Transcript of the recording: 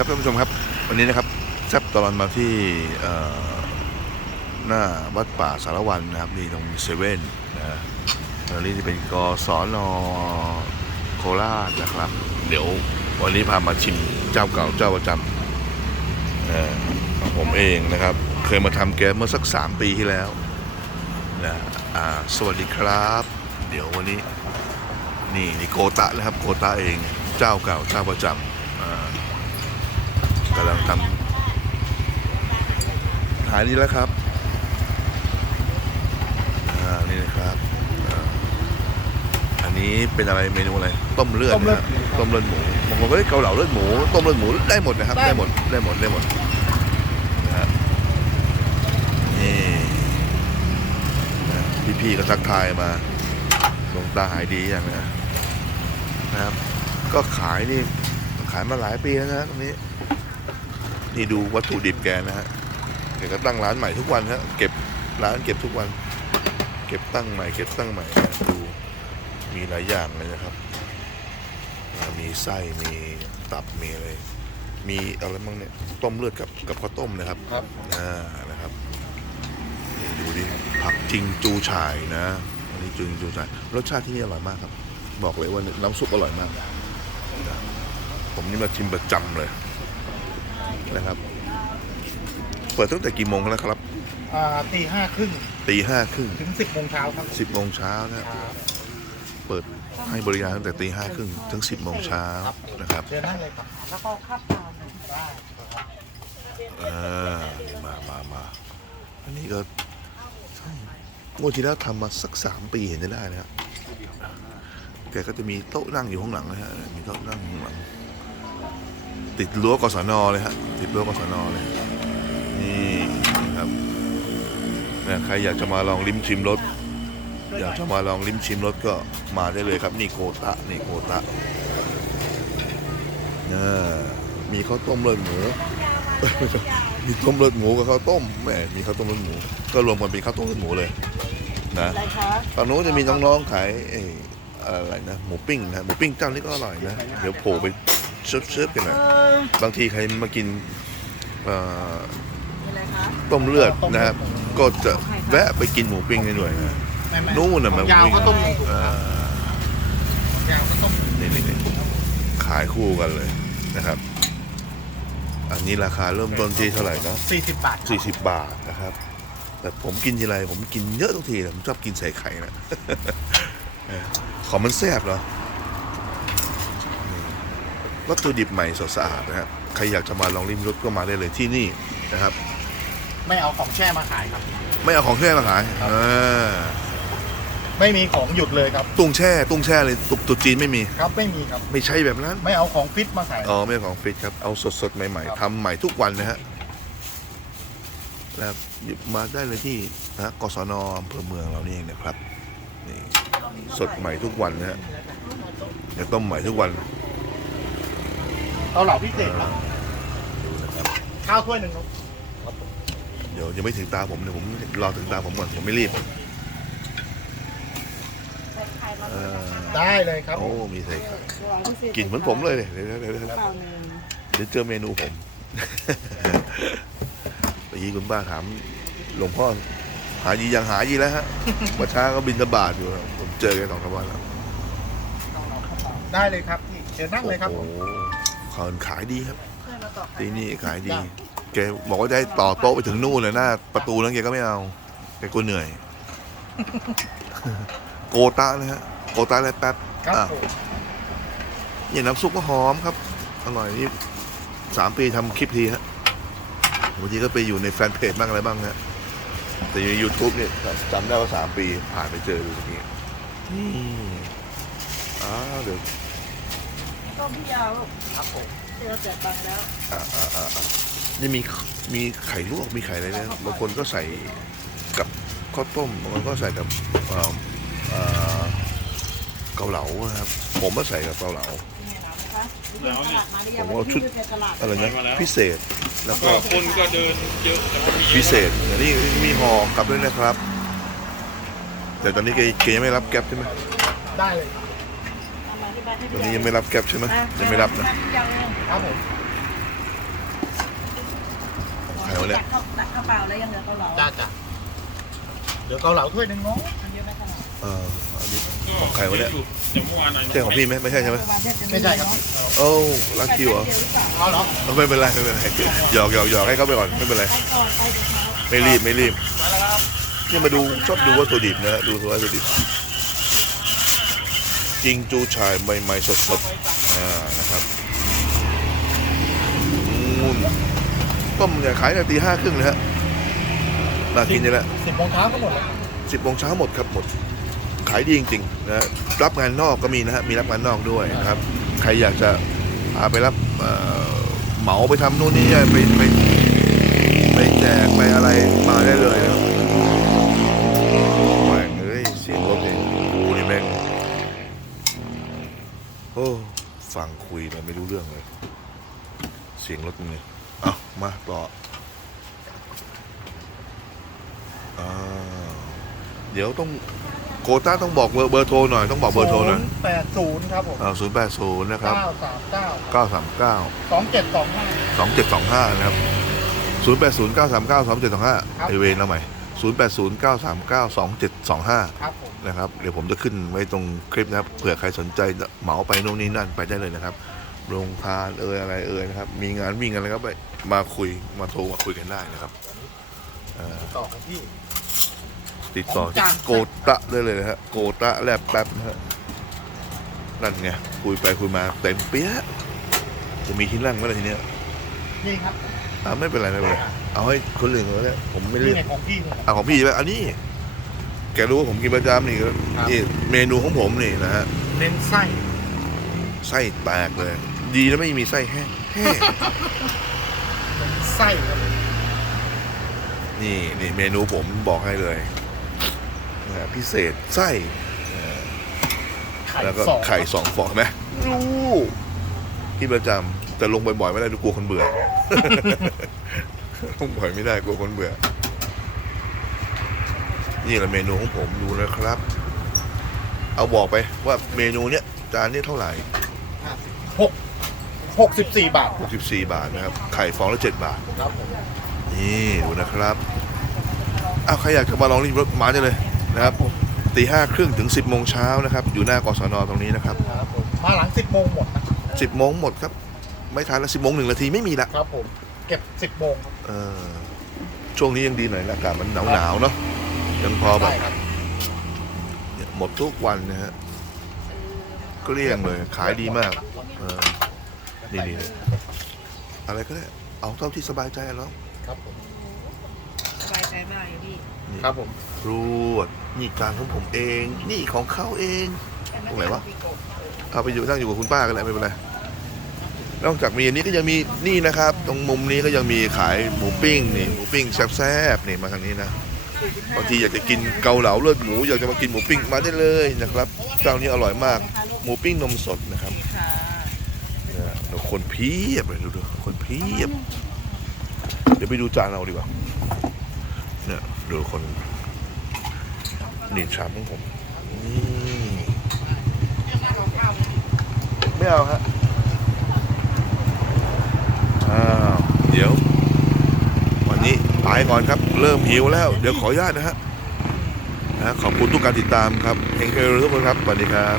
ครับท่านผู้ชมครับ วันนี้นะครับแซบตลอดมาที่หน้าวัดป่าสารวันนะครับนี่ตรงเซเว่นนะตอนนี้จะเป็นกศนโคราชนะครับ เดี๋ยววันนี้พามาชิมเจ้าเก่าเจ้าประจำของผมเองนะครับ เคยมาทำแกเมื่อสักสามปีที่แล้วนะสวัสดีครับ เดี๋ยววันนี้นี่นี่โกตะนะครับโกตะเองเจ้าเก่าเจ้าประจำำลังทำหายดีแล้วครับอ่านี่นะครับอ่าอันนี้เป็นอะไรเมนูอะไรต้มเลือดต้มเลือดนะฮะต้มเลือดหมูบางคนก็ได้เกาเหลาเลือดหมูต้มเลือดหมูได้หมดนะครับได้ได้หมดได้หมดได้หมดนะฮะนี่นะพี่ๆก็ทักทายมาหลวงตาหายดีอย่างนะนะครับ ก็ขายนี่ขายมาหลายปีแล้วนะตรงนี้ นี่ดูวัตถุดิบแกนะฮะแกก็ตั้งร้านใหม่ทุกวันฮะเก็บร้านเก็บทุกวัน เก็บตั้งใหม่ เก็บตั้งใหม่นะดูมีหลายอย่างเลยนะครับอ่ามีไส้มีตับมีอะไรมีอะไรบ้างเนี่ยต้มเลือดกับกับข้าวต้มนะครับครับอ่านะครับนี่ดูดิผักจิงจูฉ่ายนะอันนี้จิงจูฉ่ายรสชาติที่นี่อร่อยมากครับ บอกเลยว่าน้ำซุปอร่อยมากนะผมนี่มาชิมประจำเลย นะครับ เปิดตั้งแต่กี่โมงแล้วครับอ่าตีห้าครึ่งตีห้าครึ่งถึงสิบโมงเช้าครับสิบโมงเช้านะครับเปิดให้บริการตั้งแต่ตีห้าครึ่งถึงสิบโมงเช้านะครับเชิญนั่งเลยครับแล้วก็ข้าวเปล่าหนึ่งได้เออมามามาอันนี้ก็งวดที่แล้วทำมาสักสามปีเห็นจะได้นะครับแกก็จะมีโต๊ะนั่งอยู่ข้างหลังนะฮะมีโต๊ะนั่งข้างหลัง ติดรั้วกศนเลยฮะติดรั้วกศนเลย นี่ครับเนี่ยใครอยากจะมาลองลิ้มชิมรสอยากจะมาลองลิ้มชิมรสก็มาได้เลยครับ นี่โกตะนี่โกตะนี่มีข้าวต้มเลือดหมูมีต้มเลือดหมูกับข้าวต้มแหมมีข้าวต้มเลือดหมู ก็รวมกันเป็นข้าวต้มเลือดหมูเลยนะอะไรคะฝั่งนู้นจะมีน้องๆขายไอ้อะไรนะหมูปิ้งนะหมูปิ้งเจ้านี้ก็อร่อยนะ เดี๋ยวโผล่ไป เชิฟๆกันหน่อยเออบางทีใครมากินเอ่ออะไรคะต้มเลือดนะครับ ก็จะแวะไปกินหมูปิ้งให้หน่อยนะแม่แม่นู่นน่ะมันยาววิ่งก็ต้มหนึ่งถุงเอ่อยาวก็ต้มนี่นี่นี่ขายคู่กันเลยนะครับ อันนี้ราคาเริ่มต้นที่เท่าไหร่เนาะสี่สิบบาทสี่สิบบาทนะครับ แต่ผมกินทีไรผมกินเยอะทุกทีเลยผมชอบกินใส่ไข่นะเออของมันแซ่บเหรอนี่ วัตถุดิบใหม่สดสะอาดนะครับใครอยากจะมาลองริมรสก็มาได้เลยที่นี่นะครับ ไม่เอาของแช่มาขายครับ ไม่เอาของแช่มาขายครับเออไม่มีของหยุดเลยครับ ตุ้งแช่ตุ้งแช่เลยตุกตุกจีนไม่มี ครับไม่มีครับไม่ใช่แบบนั้น ไม่เอาของฟิตมาขายอ๋อไม่ใช่ของฟิตครับเอาสดๆใหม่ครับๆทำใหม่ทุกวันนะฮะแล้วหยิบมาได้เลยที่นะกศนอำเภอเมืองเรานี่เองนะครับนี่สดใหม่ทุกวันนะฮะเดี๋ยวต้มใหม่ทุกวัน เอาเหล่าพิเศษครับนะครับ ข้าวถ้วยหนึ่งครับเดี๋ยวยังไม่ถึงตาผมเดี๋ยวผมรอถึงตาผมก่อนผมไม่รีบใส่ไข่มาเอด้วยอได้เลยครับโอ้มีใส่ไข่พิเศษกลิ่นเหมือนผมเลยเดี๋ยวเดี๋ยวเดี๋ยวเดี๋ยวเปล่าหนึ่งเดี๋ยวเจอเมนูผม เมื่อกี้คุณป้าถามหลวงพ่อหายียังหายีแล้วฮะวันเช้าก็บินตบาทอยู่ครับผมเจอแกสองสามวันแล้ว ได้เลยครับพี่เชิญนั่งเลยครับโอ้โห เขาขายดีครับเพื่อนมาต่อไข่ที่นี่ขายดี แกบอกว่าจะให้ต่อโต๊ะไปถึงนู่นเลยหน้าประตูนั้นแกก็ไม่เอาแกกลัวเหนื่อย โกตะนะฮะโกตะและแป๊บครับอะผมเนี่ยน้ำซุปก็หอมครับ อร่อยนี่สามปีทำคลิปทีฮะบางทีก็ไปอยู่ในแฟนเพจบ้างอะไรบ้างฮะแต่ใน YouTube เนี่ยจำได้ว่าสามปีผ่านไปเจอดูตรงนี้นี่อ้าวเดี๋ยว ต้มพี่ยาวลูกครับผมที่เราแจกตังค์แล้วอ่าอ่าอ่าอ่านี่มีมีไข่ลวกมีไข่อะไรนะบางคนก็ใส่กับข้าวต้มบางคนก็ใส่กับเอ่อเอ่อเกาเหลานะครับ ผมก็ใส่กับเกาเหลา นี่ไงนะคะเดี๋ยวตลาดมาหรือยังผมว่าชุดวันนี้อยู่ในตลาดอะไรนะพิเศษแล้วก็ก็คนก็เดินเยอะแต่ก็มีพิเศษอันนี้มีห่อกลับด้วยนะครับ แต่ตอนนี้เกเกยังไม่รับแก๊ปใช่ไหมได้เลยครับ ตอนพี่นี้ยาวยังไม่รับแก๊ปใช่ไหมยังไม่รับนะยังครับผมเนี่ยตักข้าวตักข้าวเปล่าแล้วยังเหลือเกาเหลาจ้าจ้าเดี๋ยวเกาเหลาถ้วยหนึ่งเนาะอันเดียวไม่ขนาดเอออันนี้ของใครวะเนี่ยเดี๋ยวเมื่อวานไหนใช่ของพี่ไหมไม่ใช่ใช่ไหมประาณแทบจะไม่ใช่ครับโอ้ลักคิวเหรอไปแป๊บดียวหรือเปล่าเอาเหรอเอาไม่เป็นไรไม่เป็นไรหยอกหยอกหยอกให้เขาไปก่อนไม่เป็นไรไปก่อนไปเดี๋ยวเช้าไม่รีบไม่รีบมาแล้วครับเนี่ยมาดูชอบดูวัตถุดิบนะฮะดูวัตถุดิบ จริงจูชายใหม่ๆสดๆอ่านะครับอืมต้มเนี่ยขายในตีห้าครึ่งเลยฮะมากินนี่แหละสิบโมงเช้าก็หมดแล้วสิบโมงเช้าหมดครับหมด ขายดีจริงๆนะฮะรับงานนอกก็มีนะฮะมีรับงานนอกด้วยนะครับ ใครอยากจะพาไปรับเอ่อเหมาไปทำนู่นนี่ไปไปไปแจกไปอะไรมาได้เลยนะแม่งเอ้ยเสียงรถเนี่ยกูนี่แม่งโอ้ ฟังคุยแต่ไม่รู้เรื่องเลย เสียงรถนี่เอามาต่ออ่าเดี๋ยวต้องโควต้าต้องบอกเบอร์เบอร์โทรหน่อยต้องบอกเบอร์โทรหน่อยแปดศูนย์ครับผมศูนย์แปดศูนย์นะครับเก้าสามเก้าเก้าสามเก้าสองเจ็ดสองห้าสองเจ็ดสองห้านะครับศูนย์แปดศูนย์เก้าสามเก้าสองเจ็ดสองห้าครับไอเวนเอาใหม่ ศูนย์แปดศูนย์เก้าสามเก้าสองเจ็ดสองห้าครับผมนะครับ เดี๋ยวผมจะขึ้นไว้ตรงคลิปนะครับ เผื่อใครสนใจจะเหมาไปโน่นนี่นั่นไปได้เลยนะครับ โรงทานเอ่ยอะไรเอ่ยนะครับ มีงานวิ่งอะไรก็ไปมาคุยมาโทรมาคุยกันได้นะครับเอ่อต่อของพี่ ติดต่อของที่จานโกตะได้เลยนะฮะโกตะแลบแป๊บนะฮะนั่นไงคุยไปคุยมาเต็มเปี้ยะจะมีที่นั่งไหมล่ะทีเนี้ยนี่ครับ อ่าไม่เป็นไรไม่เป็นไร เอาให้คนอื่นเขาเนี่ยผมไม่เลืนี่อกไงของพี่เนี่ยเอาของพี่ใช่ไหมอันนี้ แกรู้ว่าผมกินประจำนี่ก็ครับ นี่เมนูของผมนี่นะฮะเน้นไส้ไส้แตกเลย ดีนะไม่มีไส้แห้งแห้งไส้ครับผมนี่นี่เมนูผมบอกให้เลยนะฮะพิเศษไส้ไข่แล้วก็สองไข่สองฟองเห็นไหมรู้ที่ประจำแต่ลงบ่อยๆไม่ได้ดูกลัวคนเบื่อ ลงบ่อยไม่ได้กลัวคนเบื่อ นี่แหละเมนูของผมดูนะครับ เอาบอกไปว่าเมนูเนี้ยจานนี้เท่าไหร่หกหกสิบสี่บาท 64 บาทนะครับ ไข่ฟองละ7บาท ครับผมนี่ดูนะครับอ้าวใครอยากจะมาลองรีบรถมาได้เลยนะครับตีห้าครึ่งถึง 10โมงเช้านะครับ อยู่หน้ากศนตรงนี้นะครับครับผมมาหลังสิบโมงหมดนะ10โมงหมดครับ ไม่ทันแล้ว10โมงหนึ่งนาทีไม่มีละ ครับผม เก็บสิบโมงครับเออ ช่วงนี้ยังดีหน่อยนะอากาศมันหนาวหนาวๆเนาะยังพอแบบได้ครับเนี่ยหมดทุกวันนะฮะเกลี้ยงเลย ขายดีมากเออนี่นี่นี่อะไรก็ได้ เอาเท่าที่สบายใจแล้วครับผมสบายใจมากเลยพี่ครับผมรวดนี่จานของผมเอง นี่ของเขาเองตรงไหนวะเอาไปอยู่นั่งอยู่กับคุณป้ากันแหละไม่เป็นไร นอกจากมีอันนี้ก็ยังมีนี่นะครับ ตรงมุมนี้ก็ยังมีขายหมูปิ้งนี่หมูปิ้งแซ่บๆนี่มาทางนี้นะบางทีอยากจะกินเกาเหลาเลือดหมูอยากจะมากินหมูปิ้งมาได้เลยนะครับเจ้านี้อร่อยมาก หมูปิ้งนมสดนะครับเนี่ยคนเพียบเลยดูดูคนเพียบ เดี๋ยวไปดูจานเราดีกว่าเนี่ยดูคนนี่ชามของผมนี่ไม่เอาฮะอ้าว เดี๋ยว วันนี้ไปก่อนครับ เริ่มหิวแล้ว เดี๋ยวขออนุญาตนะฮะนะขอบคุณทุกการติดตามครับเฮงเคอร์ทุกคนครับสวัสดีครับ